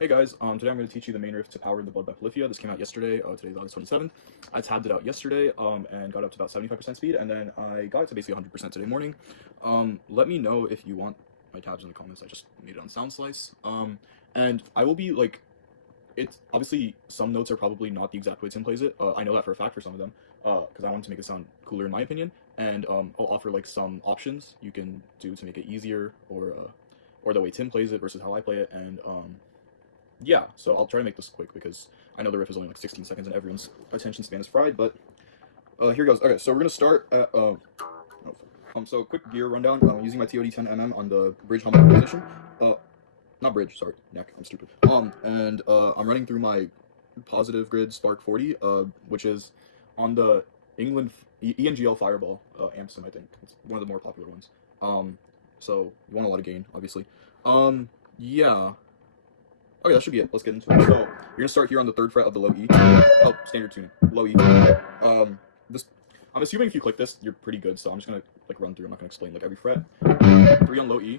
Hey guys, today I'm going to teach you the main riff to Power in the Blood by Polyphia. This came out yesterday, today's August 27th. I tabbed it out yesterday, and got up to about 75% speed, and then I got it to basically 100% today morning. Let me know if you want my tabs in the comments. I just made it on SoundSlice. And I will be, like, it's, obviously, some notes are probably not the exact way Tim plays it. I know that for a fact for some of them, because I wanted to make it sound cooler in my opinion, and, I'll offer, like, some options you can do to make it easier, or the way Tim plays it versus how I play it, and, yeah, so I'll try to make this quick because I know the riff is only like 16 seconds and everyone's attention span is fried, but here goes. Okay, so we're gonna start at so quick gear rundown. Using my TOD 10mm on the bridge helmet position. Not bridge, sorry, neck. I'm stupid. And I'm running through my positive grid Spark 40, which is on the ENGL Fireball amp sim. I think it's one of the more popular ones. So you want a lot of gain, obviously. Yeah. Okay, that should be it. Let's get into it. So you're gonna start here on the 3rd fret of the low E. Oh, standard tuning, low E. I'm assuming if you click this, you're pretty good. So I'm just gonna like run through. I'm not gonna explain like every fret. 3 on low E,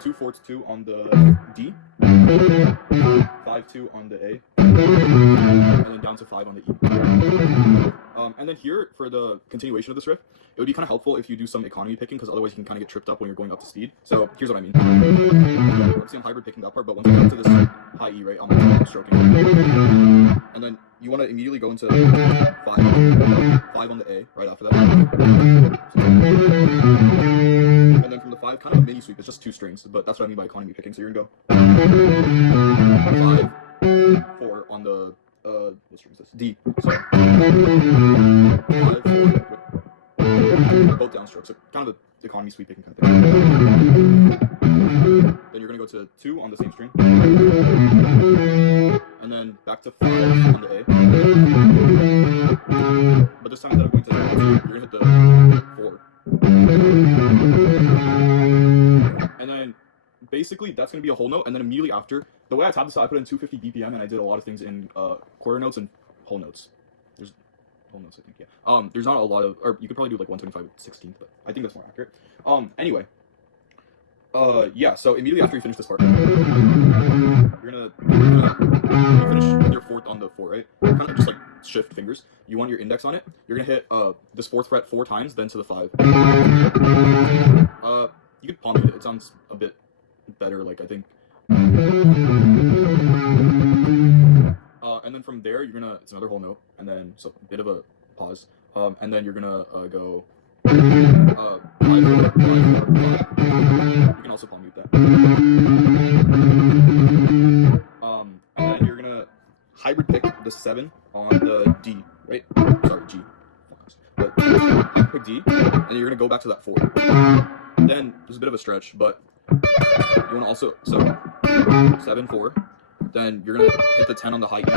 2 4 2 on the D, 5 2 on the A, and then down to 5 on the E. And then here for the continuation of this riff, it would be kind of helpful if you do some economy picking, because otherwise you can kind of get tripped up when you're going up to speed. So here's what I mean. Obviously I'm hybrid picking that part, but once you get to this high E, right, I'm stroking. And then you want to immediately go into 5 on the A right after that. And then from the 5, kind of a mini sweep. It's just 2 strings, but that's what I mean by economy picking. So you're gonna go 5, 4 on the what string is this? D. So 5, 4, both downstrokes. So kind of an economy sweep picking kind of thing. Then you're gonna go to 2 on the same string, and then back to 5 on the A. But this time instead of going to 2, you're gonna hit the 4. And then basically that's gonna be a whole note, and then immediately after, the way I tabbed this out, I put in 250 BPM, and I did a lot of things in quarter notes and whole notes. There's whole notes, I think, yeah. There's not a lot of, or you could probably do like 125 16th, but I think that's more accurate. Anyway. Yeah, so immediately after you finish this part, you're gonna finish with your 4th on the 4, right? Kind of just like shift fingers. You want your index on it. You're gonna hit this 4th fret 4 times, then to the 5. You could palm it. It sounds a bit better, like I think. And then from there, you're gonna, it's another whole note, and then so a bit of a pause, and then you're gonna go 5, 4, 5, 4, 5. You can also palm mute that. And then you're gonna hybrid pick the 7 on the D, right? Sorry, G. But hybrid pick D, and you're gonna go back to that 4. Then there's a bit of a stretch, but you wanna also, so 7 4. Then you're gonna hit the 10 on the high E. You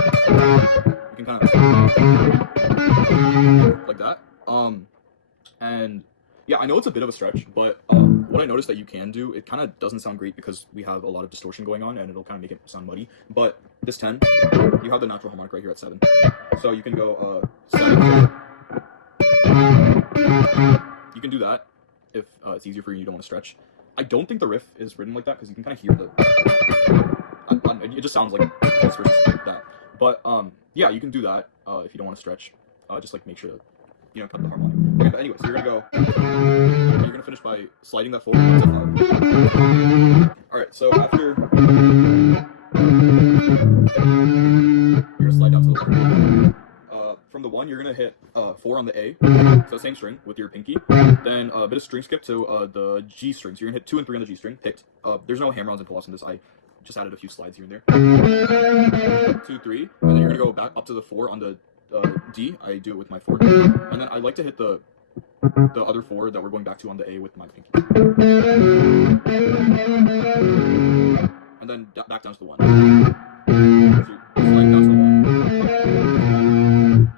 can kind of like that. And yeah, I know it's a bit of a stretch, but what I noticed that you can do, it kind of doesn't sound great because we have a lot of distortion going on, and it'll kind of make it sound muddy. But this 10, you have the natural harmonic right here at 7, so you can go 7. You can do that if it's easier for you and you don't want to stretch. I don't think the riff is written like that because you can kind of hear the. It just sounds like this versus that. But yeah, you can do that if you don't want to stretch. Just like make sure to, you know, cut the harmonic. Okay, but anyway, so you're gonna go. You're gonna finish by sliding that forward to 5. All right, so after you're gonna slide down to the 1. From the 1, you're gonna hit 4 on the A, so same string with your pinky. Then a bit of string skip to the G string. So you're gonna hit 2 and 3 on the G string, picked. There's no hammer-ons and pull-offs in this. I just added a few slides here and there. 2 3, and then you're gonna go back up to the 4 on the D. I do it with my 4, and then I like to hit the other 4 that we're going back to on the A with my pinky, and then back down to the 1. So slide down to the 1,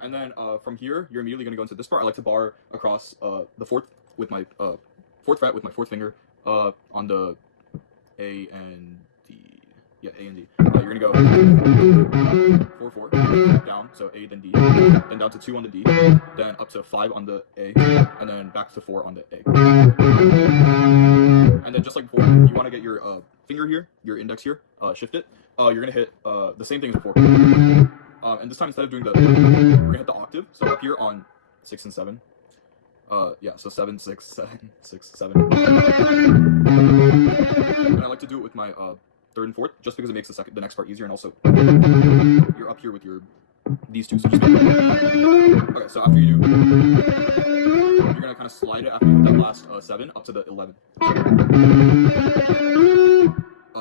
and then from here you're immediately gonna go into this part. I like to bar across the 4th with my 4th fret with my 4th finger on the A and D. Yeah, A and D. You're gonna go 4 4 down, so A then D, then down to 2 on the D, then up to 5 on the A, and then back to 4 on the A. And then just like before, you want to get your finger here, your index here, shift it. you're gonna hit the same thing as before. And this time instead of doing the, we're gonna hit the octave. So up here on 6 and 7. Yeah, so 7, 6, 7, 6, 7. And I like to do it with my third and fourth, just because it makes the next part easier, and also you're up here with these two. So just okay. So after you do, you're gonna kind of slide it after you hit that last 7 up to the 11.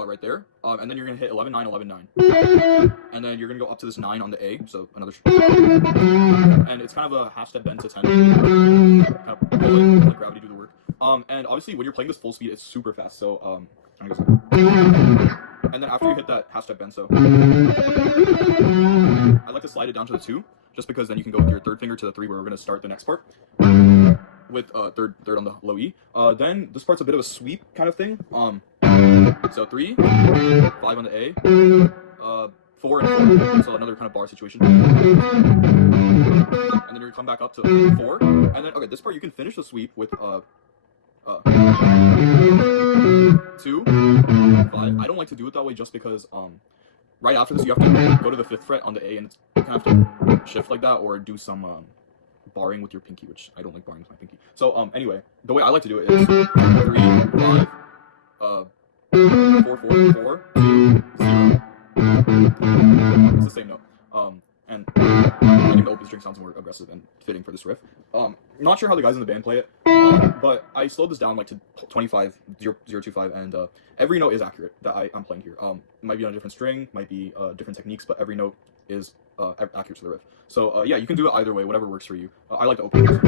Right there. And then you're gonna hit 11, 9, 11, 9. And then you're gonna go up to this 9 on the A. So another. And it's kind of a half step bend to 10. Kind of pull it, let gravity do the work. And obviously when you're playing this full speed, it's super fast. So and then after you hit that half step bend, so I like to slide it down to the 2, just because then you can go with your third finger to the 3, where we're gonna start the next part with third on the low E. Then this part's a bit of a sweep kind of thing. So 3, 5 on the A, 4 and 4, so another kind of bar situation. And then you're gonna come back up to 4, and then okay, this part you can finish the sweep with 2, 5. I don't like to do it that way just because right after this you have to go to the 5th fret on the A, and you kind of have to shift like that or do some barring with your pinky, which I don't like barring with my pinky. So anyway, the way I like to do it is 3, 5, 4, 4, 4, 2, 0. It's the same note. And I think the open string sounds more aggressive and fitting for this riff. Not sure how the guys in the band play it, but I slowed this down like to 25, 0, 0, 2, 5, and every note is accurate that I'm playing here. It might be on a different string, might be different techniques, but every note is accurate to the riff. So yeah, you can do it either way, whatever works for you. I like to open this.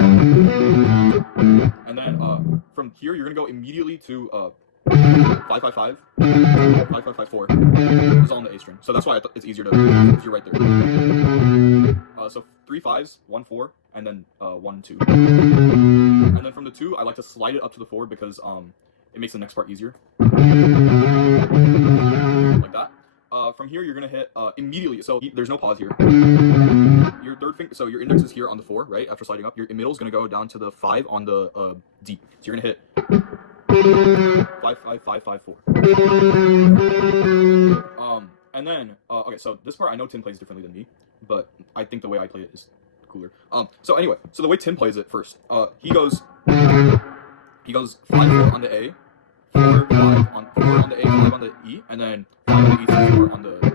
And then from here, you're gonna go immediately to 5, 5, 5, 5, 5, 5, 4. It's all on the A string, so that's why it's easier to. Because you're right there. So 3 5s, 1 4, and then 1 2. And then from the 2, I like to slide it up to the 4 because it makes the next part easier. Like that. From here, you're gonna hit immediately. So there's no pause here. Your third finger, so your index is here on the 4, right? After sliding up, your middle is gonna go down to the 5 on the D. So you're gonna hit 5 5 5 5 4. And then okay, so this part I know Tim plays differently than me, but I think the way I play it is cooler. So anyway, so the way Tim plays it first, he goes 5 4 on the A, 4 5 on 4 on the A, 5 on the E, and then 5 on the E, 4 on the E.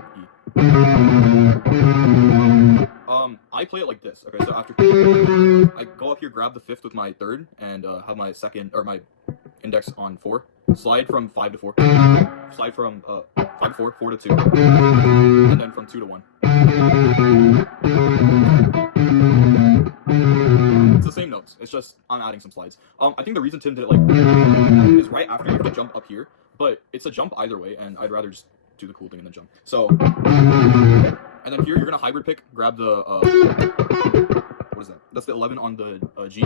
I play it like this. Okay, so after I go up here, grab the 5th with my 3rd, and have my 2nd or my index on 4. Slide from 5 to 4. Slide from 5 to 4, 4 to 2, and then from 2 to 1. It's the same notes. It's just I'm adding some slides. I think the reason Tim did it like is right after you have to jump up here, but it's a jump either way, and I'd rather just do the cool thing and then jump. So, and then here you're gonna hybrid pick, grab the what is that? That's the 11 on the G.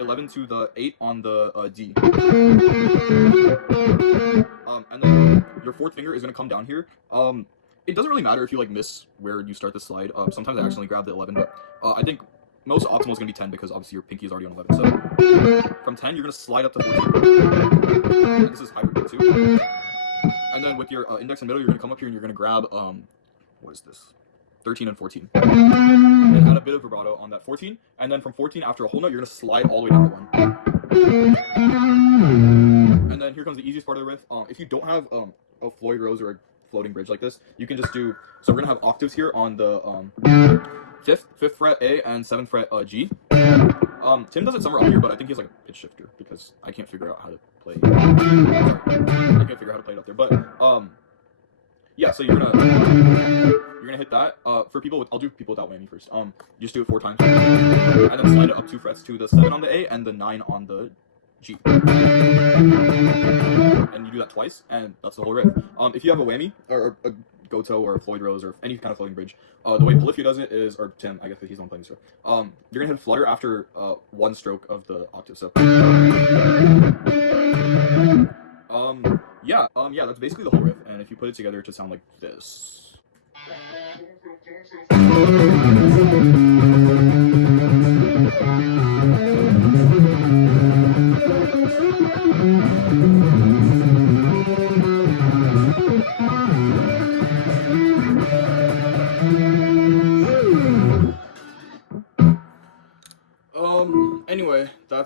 11 to the 8 on the D. And then your 4th finger is gonna come down here. It doesn't really matter if you like miss where you start the slide. Sometimes I accidentally grab the 11, but I think most optimal is gonna be 10 because obviously your pinky is already on 11. So from 10, you're gonna slide up to 14. And this is hybrid pick 2. And then with your index and middle, you're gonna come up here and you're gonna grab what is this? 13 and 14. And add a bit of vibrato on that 14. And then from 14, after a whole note, you're gonna slide all the way down to 1. And then here comes the easiest part of the riff. If you don't have a Floyd Rose or a floating bridge like this, you can just do. So we're gonna have octaves here on the 5th fret A and 7th fret G. Tim does it somewhere up here, but I think he has like a pitch shifter because I can't figure out how to play. I can't figure out how to play it up there, but yeah. So you're gonna hit that. For people with, I'll do people without whammy first. You just do it 4 times, and then slide it up 2 frets to the 7 on the A and the 9 on the G. And you do that twice, and that's the whole riff. If you have a whammy or a Goto or a Floyd Rose or any kind of floating bridge, the way Polyphia does it is, or Tim, I guess because he's the one playing this riff, you're gonna hit flutter after 1 stroke of the octave. So yeah, that's basically the whole riff, and if you put it together, it should sound like this.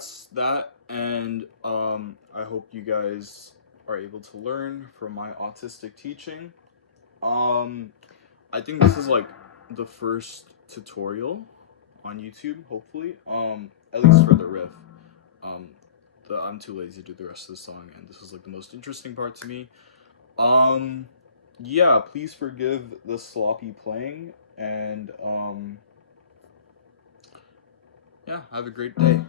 that's that, and I hope you guys are able to learn from my autistic teaching. I think this is like the first tutorial on YouTube, hopefully. At least for the riff. Um, I'm too lazy to do the rest of the song, and this is like the most interesting part to me. Yeah, please forgive the sloppy playing, and yeah, have a great day.